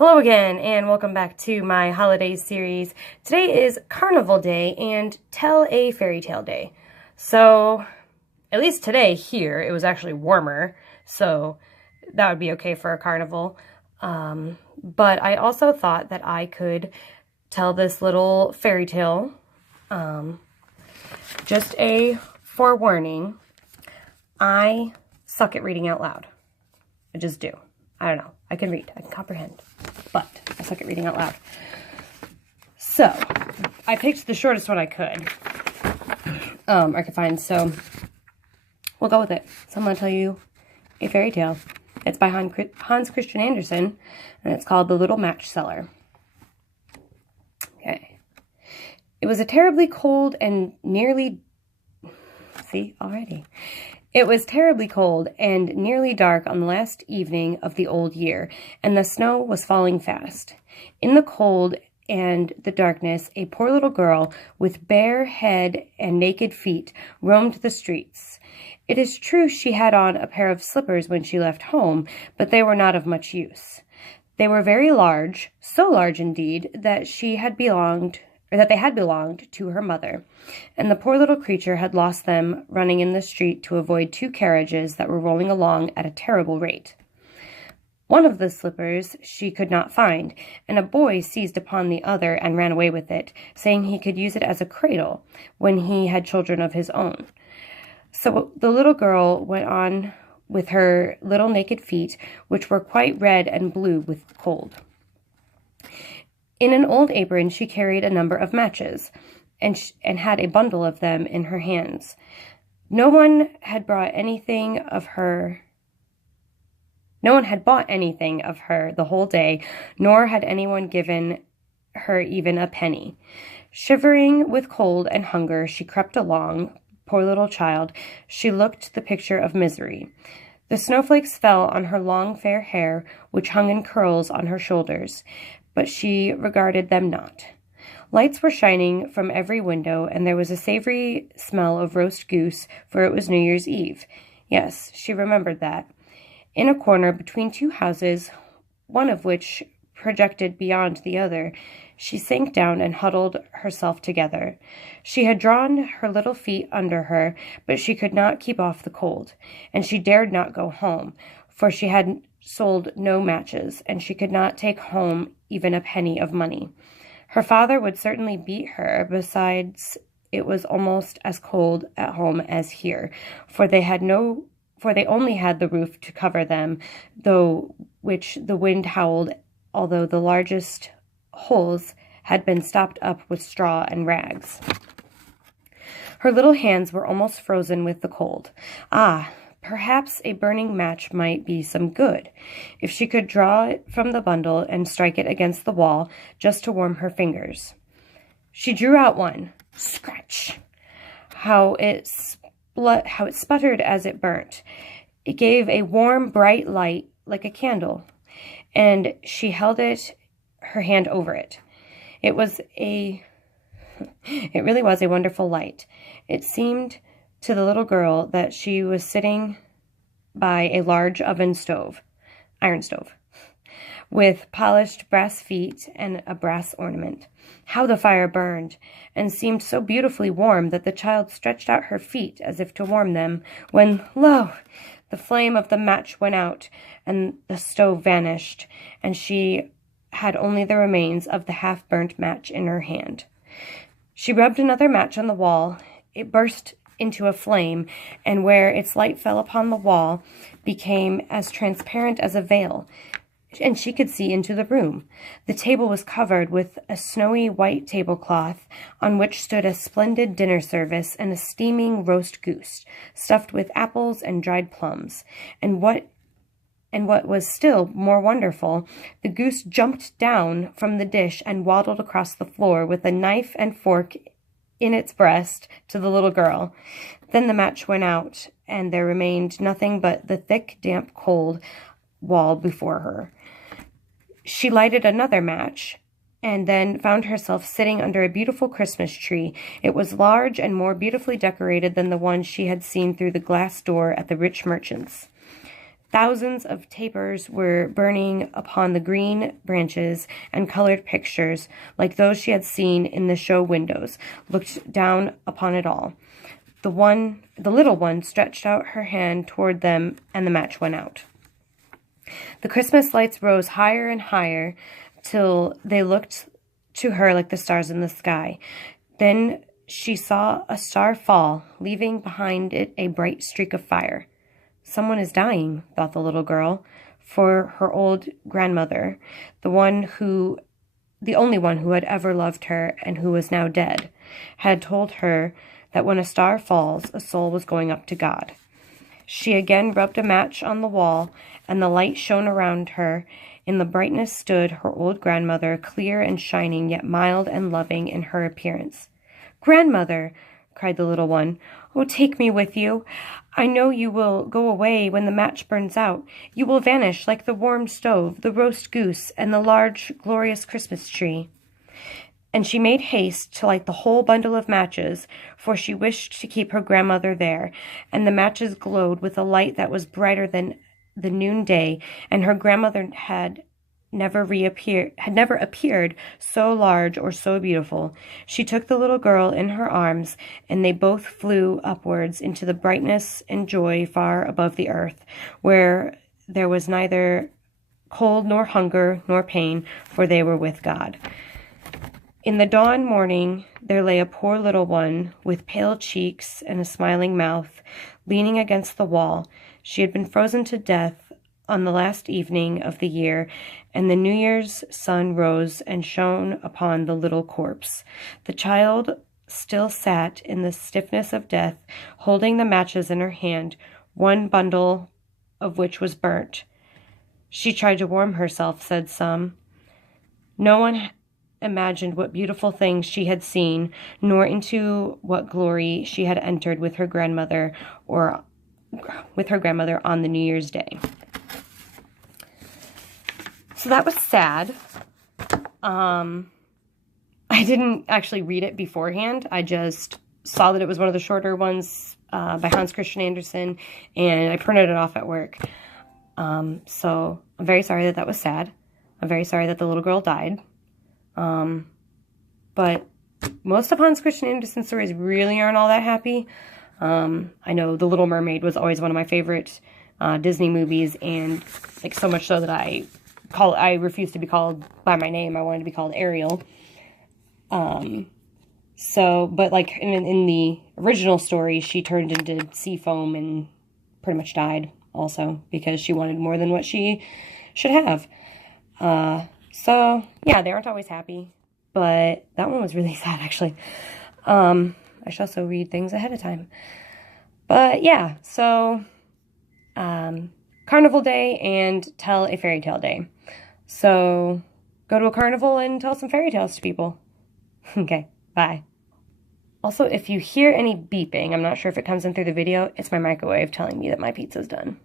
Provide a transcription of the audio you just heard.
Hello again, and welcome back to my holidays series. Today is Carnival Day and Tell a Fairy Tale Day. So, at least today here, it was actually warmer, so that would be okay for a carnival. But I also thought that I could tell this little fairy tale. Just a forewarning, I suck at reading out loud. I just do. I don't know. I can read. I can comprehend. But I suck at reading out loud. So, I picked the shortest one I could. I could find. So, we'll go with it. So, I'm going to tell you a fairy tale. It's by Hans Christian Andersen. And it's called The Little Match Seller. Okay. It was a terribly cold and nearly... See, already. It was terribly cold and nearly dark on the last evening of the old year, and the snow was falling fast. In the cold and the darkness, a poor little girl with bare head and naked feet roamed the streets. It is true she had on a pair of slippers when she left home, but they were not of much use. They were very large, so large indeed that they had belonged to her mother, and the poor little creature had lost them running in the street to avoid two carriages that were rolling along at a terrible rate. One of the slippers she could not find, and a boy seized upon the other and ran away with it, saying he could use it as a cradle when he had children of his own. So the little girl went on with her little naked feet, which were quite red and blue with cold. In an old apron she carried a number of matches, and had a bundle of them in her hands. No one had bought anything of her the whole day, nor had anyone given her even a penny. Shivering with cold and hunger, she crept along. Poor little child, she looked the picture of misery. The snowflakes fell on her long fair hair, which hung in curls on her shoulders, but she regarded them not. Lights were shining from every window, and there was a savory smell of roast goose, for it was New Year's Eve. Yes, she remembered that. In a corner between two houses, one of which projected beyond the other, she sank down and huddled herself together. She had drawn her little feet under her, but she could not keep off the cold, and she dared not go home, for she had sold no matches, and she could not take home even a penny of money. Her father would certainly beat her. Besides, it was almost as cold at home as here, for they only had the roof to cover them, though which the wind howled, although the largest holes had been stopped up with straw and rags. Her little hands were almost frozen with the cold. Ah! Perhaps a burning match might be some good, if she could draw it from the bundle and strike it against the wall, just to warm her fingers. She drew out one. Scratch! How it sputtered as it burnt. It gave a warm, bright light like a candle, and she held her hand over it. It really was a wonderful light. It seemed to the little girl that she was sitting by a large iron stove, with polished brass feet and a brass ornament. How the fire burned, and seemed so beautifully warm that the child stretched out her feet as if to warm them, when, lo! The flame of the match went out, and the stove vanished, and she had only the remains of the half-burnt match in her hand. She rubbed another match on the wall. It burst into a flame, and where its light fell upon the wall, became as transparent as a veil, and she could see into the room. The table was covered with a snowy white tablecloth, on which stood a splendid dinner service and a steaming roast goose, stuffed with apples and dried plums. And what was still more wonderful, the goose jumped down from the dish and waddled across the floor with a knife and fork in its breast to the little girl. Then the match went out, and there remained nothing but the thick, damp, cold wall before her. She lighted another match, and then found herself sitting under a beautiful Christmas tree. It was large and more beautifully decorated than the one she had seen through the glass door at the rich merchant's. Thousands of tapers were burning upon the green branches, and colored pictures, like those she had seen in the show windows, looked down upon it all. The little one stretched out her hand toward them, and the match went out. The Christmas lights rose higher and higher till they looked to her like the stars in the sky. Then she saw a star fall, leaving behind it a bright streak of fire. Someone is dying, thought the little girl, for her old grandmother, the only one who had ever loved her and who was now dead, had told her that when a star falls, a soul was going up to God. She again rubbed a match on the wall, and the light shone around her. In the brightness stood her old grandmother, clear and shining, yet mild and loving in her appearance. "Grandmother," cried the little one, "oh, take me with you. I know you will go away when the match burns out. You will vanish like the warm stove, the roast goose, and the large, glorious Christmas tree." And she made haste to light the whole bundle of matches, for she wished to keep her grandmother there, and the matches glowed with a light that was brighter than the noonday, and her grandmother had never appeared so large or so beautiful. She took the little girl in her arms, and they both flew upwards into the brightness and joy far above the earth, where there was neither cold nor hunger nor pain, for they were with God. In the dawn morning there lay a poor little one, with pale cheeks and a smiling mouth, leaning against the wall. She had been frozen to death on the last evening of the year, and the New Year's sun rose and shone upon the little corpse. The child still sat in the stiffness of death, holding the matches in her hand, one bundle of which was burnt. She tried to warm herself, said some. No one imagined what beautiful things she had seen, nor into what glory she had entered with her grandmother on the New Year's Day. So that was sad. I didn't actually read it beforehand. I just saw that it was one of the shorter ones by Hans Christian Andersen, and I printed it off at work. So I'm very sorry that was sad. I'm very sorry that the little girl died. But most of Hans Christian Andersen's stories really aren't all that happy. I know The Little Mermaid was always one of my favorite Disney movies, and like so much so that I refused to be called by my name. I wanted to be called Ariel. But like in the original story, she turned into sea foam and pretty much died also because she wanted more than what she should have. So yeah, they aren't always happy, but that one was really sad actually. I should also read things ahead of time. But yeah, so Carnival Day and Tell a Fairy Tale Day. So go to a carnival and tell some fairy tales to people. Okay, bye. Also, if you hear any beeping, I'm not sure if it comes in through the video, it's my microwave telling me that my pizza's done.